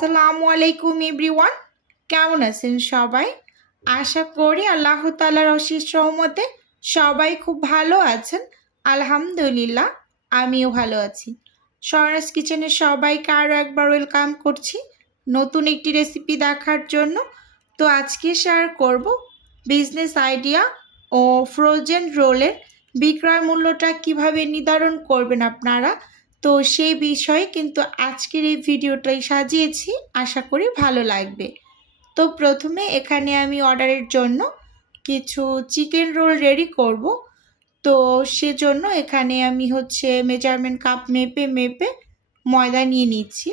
আসসালামু আলাইকুম এভরিওয়ান, কেমন আছেন সবাই? আশা করি আল্লাহ তাআলার অশেষ রহমতে সবাই খুব ভালো আছেন। আলহামদুলিল্লাহ, আমিও ভালো আছি। স্বরাজ কিচেনে সবাইকে আরও একবার ওয়েলকাম করছি নতুন একটি রেসিপি দেখার জন্য। তো আজকে শেয়ার করব বিজনেস আইডিয়া ও ফ্রোজেন রোলের বিক্রয় মূল্যটা কিভাবে নির্ধারণ করবেন আপনারা। তো সেই বিষয়ে কিন্তু আজকের এই ভিডিওটাই সাজিয়েছি, আশা করি ভালো লাগবে। তো প্রথমে এখানে আমি অর্ডারের জন্য কিছু চিকেন রোল রেডি করব। তো সেজন্য এখানে আমি মেজারমেন্ট কাপ মেপে মেপে ময়দা নিয়ে নিচ্ছি।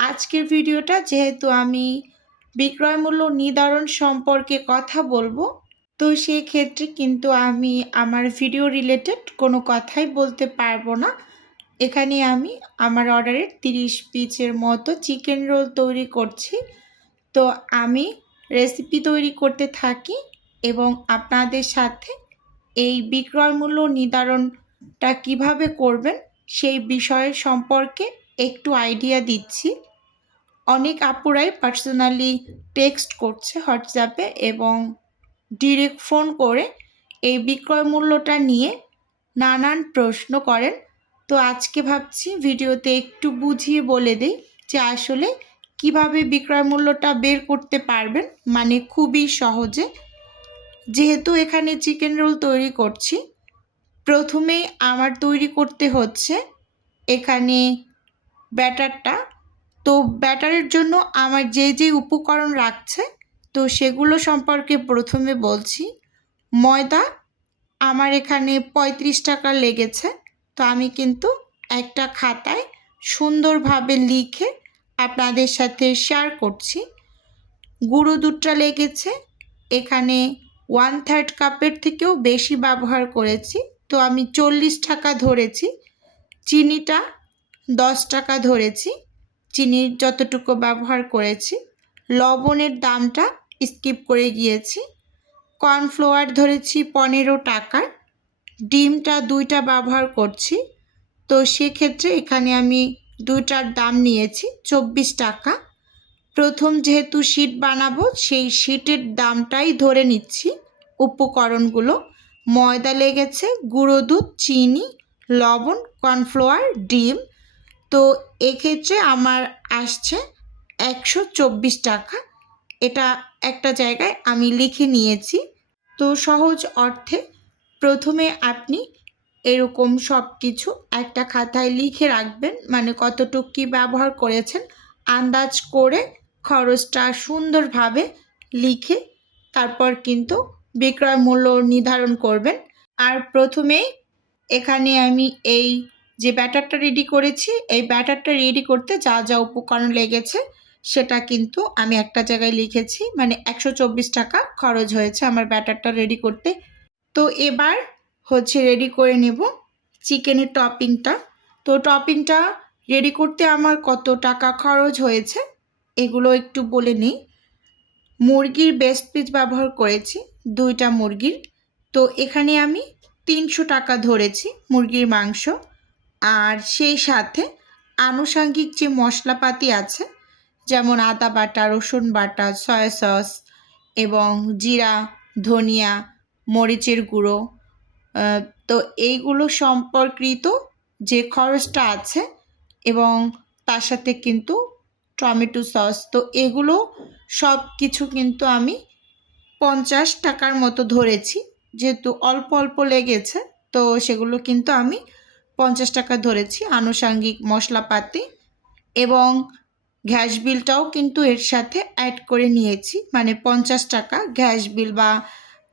আজকের ভিডিওটা যেহেতু আমি বিক্রয় মূল্য নির্ধারণ সম্পর্কে কথা বলবো, তো সেক্ষেত্রে কিন্তু আমি আমার ভিডিও রিলেটেড কোনো কথাই বলতে পারবো না। এখানে আমি আমার অর্ডারের 30 পিসের মতো চিকেন রোল তৈরি করছি। তো আমি রেসিপি তৈরি করতে থাকি এবং আপনাদের সাথে এই বিক্রয় মূল্য নির্ধারণটা কিভাবে করবেন সেই বিষয়ের সম্পর্কে একটু আইডিয়া দিচ্ছি। অনেক আপুরাই পার্সোনালি টেক্সট করছে হোয়াটসঅ্যাপে এবং ডিরেক্ট ফোন করে এই বিক্রয় মূল্যটা নিয়ে নানান প্রশ্ন করেন। তো আজকে ভাবছি ভিডিওতে একটু বুঝিয়ে বলে দিই যে আসলে কিভাবে বিক্রয় মূল্যটা বের করতে পারবেন, মানে খুবই সহজে। যেহেতু এখানে চিকেন রোল তৈরি করছি, প্রথমেই আমার তৈরি করতে হচ্ছে এখানে ব্যাটারটা। তো ব্যাটারের জন্য আমার যে যে উপকরণ লাগছে তো সেগুলো সম্পর্কে প্রথমে বলছি। ময়দা আমার এখানে 35 টাকা লেগেছে। তো আমি কিন্তু একটা খাতায় সুন্দরভাবে লিখে আপনাদের সাথে শেয়ার করছি। গুঁড়ো দুধটা লেগেছে এখানে 1/3 কাপের থেকেও বেশি ব্যবহার করেছি, তো আমি 40 টাকা ধরেছি। চিনিটা 10 টাকা ধরেছি, চিনির যতটুকু ব্যবহার করেছি। লবণের দামটা স্কিপ করে গিয়েছি। কর্নফ্লাওয়ার ধরেছি 15 টাকার। ডিমটা 2টা ব্যবহার করছি, তো সেক্ষেত্রে এখানে আমি 2টার দাম নিয়েছি 24 টাকা। প্রথম যেহেতু শিট বানাবো সেই শিটের দামটাই ধরে নিচ্ছি। উপকরণগুলো ময়দা লেগেছে, গুঁড়ো দুধ, চিনি, লবণ, কর্নফ্লাওয়ার, ডিম। তো এক্ষেত্রে আমার আসছে 124 টাকা। এটা একটা জায়গায় আমি লিখে নিয়েছি। তো সহজ অর্থে প্রথমে আপনি এরকম সব কিছু একটা খাতায় লিখে রাখবেন, মানে কতটুকু কী ব্যবহার করেছেন আন্দাজ করে খরচটা সুন্দরভাবে লিখে তারপর কিন্তু বিক্রয় মূল্য নির্ধারণ করবেন। আর প্রথমেই এখানে আমি এই যে ব্যাটারটা রেডি করেছি, এই ব্যাটারটা রেডি করতে যা যা উপকরণ লেগেছে সেটা কিন্তু আমি একটা জায়গায় লিখেছি, মানে 124 টাকা খরচ হয়েছে আমার ব্যাটারটা রেডি করতে। তো এবার রেডি করে নেব চিকেনের টপিংটা। তো টপিংটা রেডি করতে আমার কত টাকা খরচ হয়েছে এগুলো একটু বলে নিই। মুরগির বেস্ট পিস ব্যবহার করেছি 2টা মুরগির। তো এখানে আমি 300 টাকা ধরেছি মুরগির মাংস। আর সেই সাথে আনুষঙ্গিক যে মশলাপাতি আছে, যেমন আদা বাটা, রসুন বাটা, সয়া সস এবং জিরা, ধনিয়া, মরিচের গুঁড়ো, তো এইগুলো সম্পর্কিত যে খরচটা আছে এবং তার সাথে কিন্তু টমেটো সস, তো এগুলো সব কিছু কিন্তু আমি 50 টাকার মতো ধরেছি। যেহেতু অল্প অল্প লেগেছে তো সেগুলো কিন্তু আমি 50 টাকা ধরেছি আনুষঙ্গিক মশলাপাতি। এবং গ্যাস বিলটাও কিন্তু এর সাথে অ্যাড করে নিয়েছি, মানে 50 টাকা গ্যাস বিল বা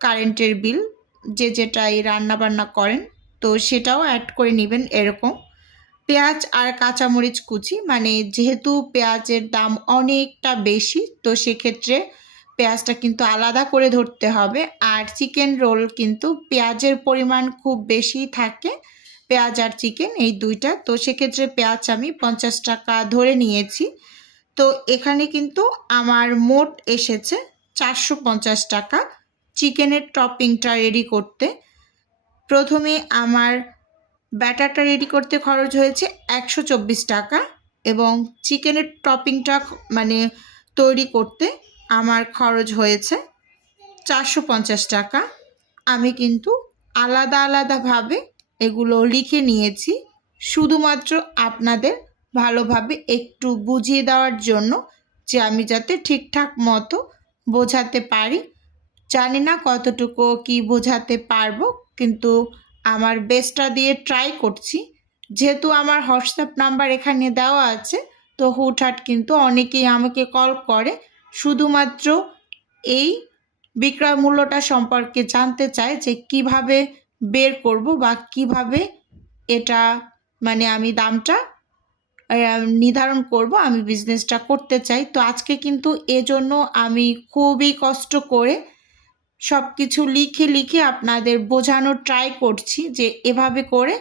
কারেন্টের বিল, যে যেটাই রান্নাবান্না করেন তো সেটাও অ্যাড করে নেবেন এরকম। পেঁয়াজ আর কাঁচামরিচ কুচি, মানে যেহেতু পেঁয়াজের দাম অনেকটা বেশি তো সেক্ষেত্রে পেঁয়াজটা কিন্তু আলাদা করে ধরতে হবে। আর চিকেন রোল কিন্তু পেঁয়াজের পরিমাণ খুব বেশি থাকে, পেঁয়াজ আর চিকেন এই দুইটা। তো সেক্ষেত্রে পেঁয়াজ আমি 50 টাকা ধরে নিয়েছি। তো এখানে কিন্তু আমার মোট এসেছে 450 টাকা চিকেনের টপিংটা রেডি করতে। প্রথমে আমার ব্যাটারটা রেডি করতে খরচ হয়েছে 124 টাকা এবং চিকেনের টপিংটা মানে তৈরি করতে আমার খরচ হয়েছে 450 টাকা। আমি কিন্তু আলাদা আলাদাভাবে এগুলো লিখে নিয়েছি শুধুমাত্র আপনাদের ভালোভাবে একটু বুঝিয়ে দেওয়ার জন্য, যে আমি যাতে ঠিকঠাক মতো বোঝাতে পারি। জানি না কতটুকু কি বোঝাতে পারবো, কিন্তু আমার বেস্টটা দিয়ে ট্রাই করছি। যেহেতু আমার হোয়াটসঅ্যাপ নাম্বার এখানে দেওয়া আছে, তো হুটহাট কিন্তু অনেকেই আমাকে কল করে শুধুমাত্র এই বিক্রয় মূল্যটা সম্পর্কে জানতে চায়, যে কিভাবে বের করব বা কিভাবে এটা মানে আমি দামটা নির্ধারণ করব, আমি বিজনেসটা করতে চাই। তো আজকে কিন্তু এজন্য আমি খুবই কষ্ট করে সব কিছু লিখে আপনাদের বোঝানোর ট্রাই করছি, যে এভাবে করে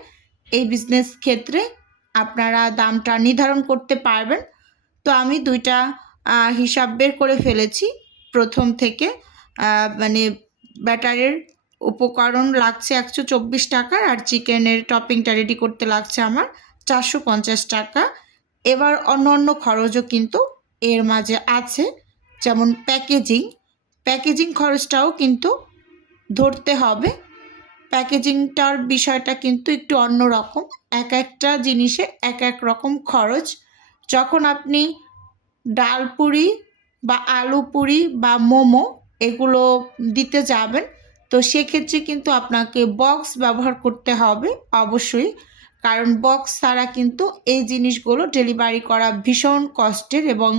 এই বিজনেস ক্ষেত্রে আপনারা দামটা নির্ধারণ করতে পারবেন। তো আমি দুইটা হিসাব বের করে ফেলেছি। প্রথম থেকে মানে ব্যাটারের উপকরণ লাগছে 124 টাকার, আর চিকেনের টপিংটা রেডি করতে লাগছে আমার 450 টাকা। এবার অন্য খরচও কিন্তু এর মাঝে আছে, যেমন প্যাকেজিং খরচটাও কিন্তু ধরতে হবে। প্যাকেজিংটার বিষয়টা কিন্তু একটু অন্যরকম, এক একটা জিনিসে এক এক রকম খরচ। যখন আপনি ডাল পুরি বা আলু পুরি বা মোমো এগুলো দিতে যাবেন, তো সেক্ষেত্রে কিন্তু আপনাকে বক্স ব্যবহার করতে হবে অবশ্যই, কারণ বক্স ছাড়া কিন্তু এই জিনিসগুলো ডেলিভারি করা ভীষণ কষ্টের এবং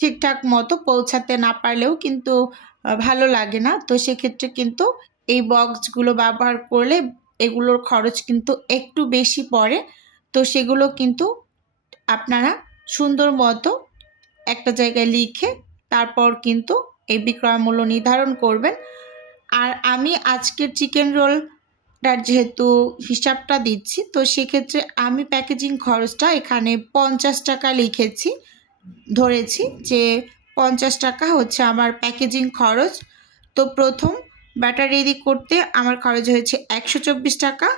ঠিকঠাক মতো পৌঁছাতে না পারলেও কিন্তু ভালো লাগে না। তো সেক্ষেত্রে কিন্তু এই বক্সগুলো ব্যবহার করলে এগুলোর খরচ কিন্তু একটু বেশি পড়ে। তো সেগুলো কিন্তু আপনারা সুন্দর মতো একটা জায়গায় লিখে তারপর কিন্তু এই বিক্রয় মূল্য নির্ধারণ করবেন। আর আমি আজকের চিকেন রোলটার যেহেতু হিসাবটা দিচ্ছি, তো সেক্ষেত্রে আমি প্যাকেজিং খরচটা এখানে 50 টাকা ধরেছি, যে 50 টাকা হচ্ছে আমার প্যাকেজিং খরচ। তো প্রথম ব্যাটার রেডি করতে আমার খরচ হয়েছে 124 টাকা,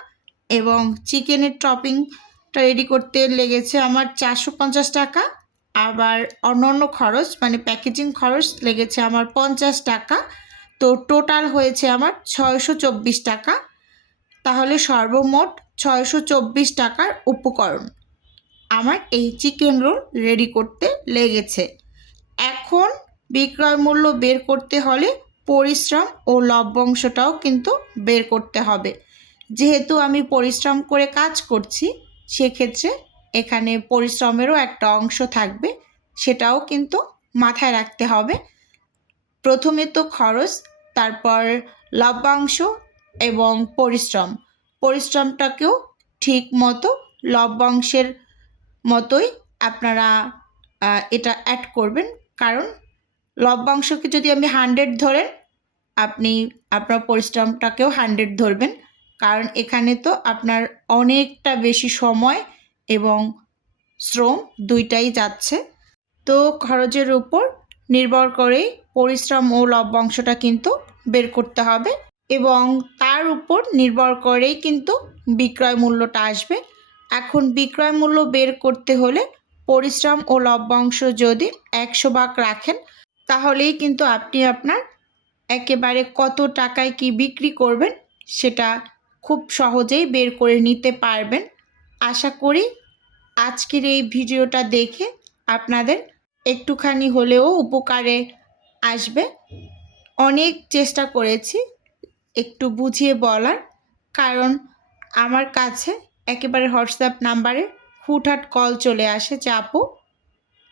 এবং চিকেনের টপিংটা রেডি করতে লেগেছে আমার 450 টাকা। আবার অন্য খরচ মানে প্যাকেজিং খরচ লেগেছে আমার 50 টাকা। তো টোটাল হয়েছে আমার 624 টাকা। তাহলে সর্বমোট 624 টাকার উপকরণ আমার এই চিকেন রোল রেডি করতে লেগেছে। এখন বিক্রয় মূল্য বের করতে হলে পরিশ্রম ও লভ্যাংশটাও কিন্তু বের করতে হবে। যেহেতু আমি পরিশ্রম করে কাজ করছি, সেক্ষেত্রে এখানে পরিশ্রমেরও একটা অংশ থাকবে, সেটাও কিন্তু মাথায় রাখতে হবে। প্রথমে তো খরচ, তারপর লভ্যাংশ এবং পরিশ্রমটাকেও ঠিক মতো লভ্যাংশের মতোই আপনারা এটা অ্যাড করবেন। কারণ লভ্যাংশকে যদি আমি 100 ধরেন, আপনি আপনার পরিশ্রমটাকেও 100 ধরবেন, কারণ এখানে তো আপনার অনেকটা বেশি সময় এবং শ্রম দুইটাই যাচ্ছে। তো খরচের উপর নির্ভর করেই পরিশ্রম ও লভ্যাংশটা কিন্তু বের করতে হবে, এবং তার উপর নির্ভর করেই কিন্তু বিক্রয় মূল্যটা আসবে। এখন বিক্রয় মূল্য বের করতে হলে পরিশ্রম ও লভ্যাংশ যদি 100 ভাগ রাখেন, তাহলেই কিন্তু আপনি আপনার একেবারে কত টাকায় কি বিক্রি করবেন সেটা খুব সহজেই বের করে নিতে পারবেন। আশা করি আজকের এই ভিডিওটা দেখে আপনাদের একটুখানি হলেও উপকারে আসবে। অনেক চেষ্টা করেছি একটু বুঝিয়ে বলার, কারণ আমার কাছে একেবারে হোয়াটসঅ্যাপ নাম্বারে হুটহাট কল চলে আসে যে আপু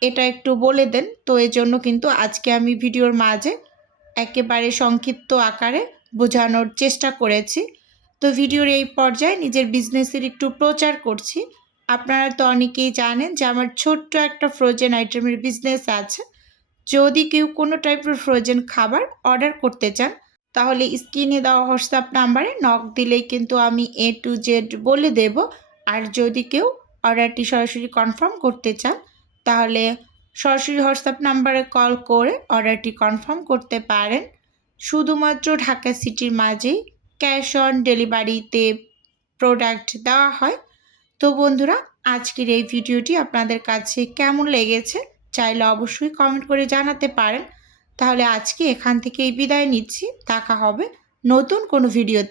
এটা একটু বলে দেন। তো এই জন্য কিন্তু আজকে আমি ভিডিওর মাঝে একেবারে সংক্ষিপ্ত আকারে বোঝানোর চেষ্টা করেছি। তো ভিডিওর এই পর্যায়ে নিজের বিজনেসের একটু প্রচার করছি। আপনারা তো অনেকেই জানেন যে আমার ছোট্ট একটা ফ্রোজেন আইটেমের বিজনেস আছে। যদি কেউ কোনো টাইপের ফ্রোজেন খাবার অর্ডার করতে চান, তাহলে স্ক্রিনে দেওয়া হোয়াটসঅ্যাপ নাম্বারে নক দিলেই কিন্তু আমি A to Z বলে দেব। আর যদি কেউ অর্ডারটি সরাসরি কনফার্ম করতে চান, তাহলে সরাসরি হোয়াটসঅ্যাপ নাম্বারে কল করে অর্ডারটি কনফার্ম করতে পারেন। শুধুমাত্র ঢাকা সিটির মাঝেই ক্যাশ অন ডেলিভারিতে প্রোডাক্ট দেওয়া হয়। তো বন্ধুরা, আজকের এই ভিডিওটি আপনাদের কাছে কেমন লেগেছে চাইলে অবশ্যই কমেন্ট করে জানাতে পারেন। তাহলে আজকে এখান থেকেই বিদায় নিচ্ছি। দেখা হবে নতুন কোনো ভিডিওতে।